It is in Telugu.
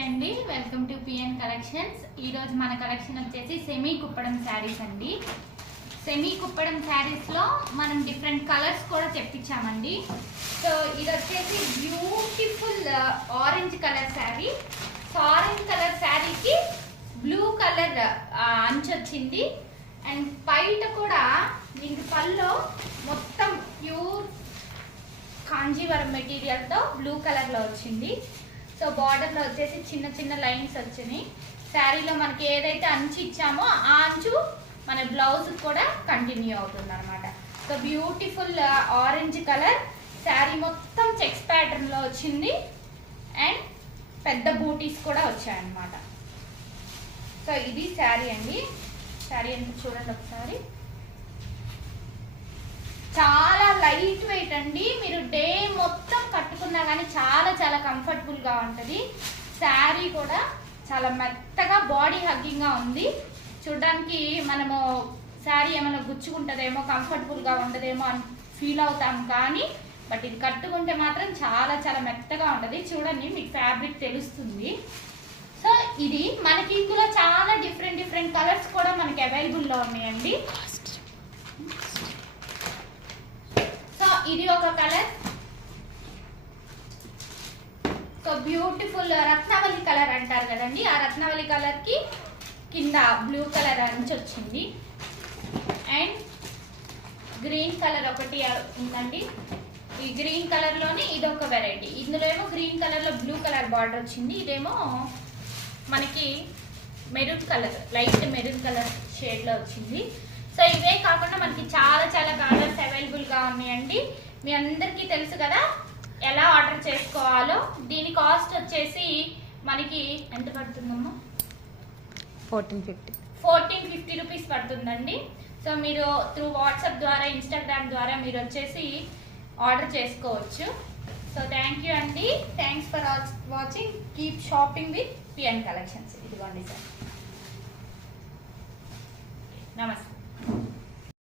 అండి వెల్కమ్ టు పిఎన్ కలెక్షన్స్. ఈరోజు మన కలెక్షన్ వచ్చేసి సెమీ కుప్పడం శారీస్ అండి. సెమీ కుప్పడం శారీస్లో మనం డిఫరెంట్ కలర్స్ కూడా తెప్పించామండి. సో ఇది వచ్చేసి beautiful orange colour sari. So orange colour శారీకి బ్లూ కలర్ అంచు వచ్చింది. అండ్ బయట కూడా దీనికి పళ్ళు మొత్తం ప్యూర్ కాంజీవరం మెటీరియల్తో బ్లూ కలర్లో వచ్చింది. సో బార్డర్లో వచ్చేసి చిన్న చిన్న లైన్స్ వచ్చినాయి. శారీలో మనకి ఏదైతే అంచు ఇచ్చామో ఆ అంచు మన బ్లౌజ్ కూడా కంటిన్యూ అవుతుంది అనమాట. So beautiful orange colour sari మొత్తం చెక్స్ ప్యాటర్న్లో వచ్చింది. అండ్ పెద్ద బూటీస్ కూడా వచ్చాయన్నమాట. సో ఇది శారీ అండి. శారీ ఎందుకు చూడండి ఒకసారి. చాలా లైట్ వెయిట్ అండి. మీరు డే మొత్తం కట్టుకున్నా కానీ చాలా చాలా కంఫర్టబుల్గా ఉంటుంది. శారీ కూడా చాలా మెత్తగా బాడీ హగ్గింగ్గా ఉంది. చూడడానికి మనము శారీ ఏమైనా గుచ్చుకుంటుందేమో, కంఫర్టబుల్గా ఉండదేమో అని ఫీల్ అవుతాం, కానీ బట్ ఇది కట్టుకుంటే మాత్రం చాలా చాలా మెత్తగా ఉంటుంది. చూడండి, మీకు ఫ్యాబ్రిక్ తెలుస్తుంది. సో ఇది మనకి ఇందులో చాలా డిఫరెంట్ కలర్స్ కూడా మనకి అవైలబుల్లో ఉన్నాయండి. ఇది ఒక కలర్. సో బ్యూటిఫుల్ రత్నావళి కలర్ అంటారు కదండి, ఆ రత్నావళి కలర్ కి కింద బ్లూ కలర్ అంచు వచ్చింది. అండ్ గ్రీన్ కలర్ ఒకటి ఉందండి. ఈ గ్రీన్ కలర్ లోనే ఇదొక వెరైటీ. ఇందులో ఏమో గ్రీన్ కలర్ లో బ్లూ కలర్ బార్డర్ వచ్చింది. ఇదేమో మనకి maroon colour, light maroon colour shade లో వచ్చింది. సో ఇవే కాకుండా మనకి చాలా చాలా కలర్స్ అవైలబుల్గా ఉన్నాయండి. మీ అందరికీ తెలుసు కదా ఎలా ఆర్డర్ చేసుకోవాలో. దీని కాస్ట్ వచ్చేసి మనకి ఎంత పడుతుందమ్మా? 1450 రూపీస్ పడుతుందండి. సో మీరు త్రూ వాట్సాప్ ద్వారా, ఇన్స్టాగ్రామ్ ద్వారా మీరు వచ్చేసి ఆర్డర్ చేసుకోవచ్చు. సో థ్యాంక్ యూ అండి. Thanks for watching. Keep shopping with PN collections. ఇదిగోండి సార్. నమస్తే.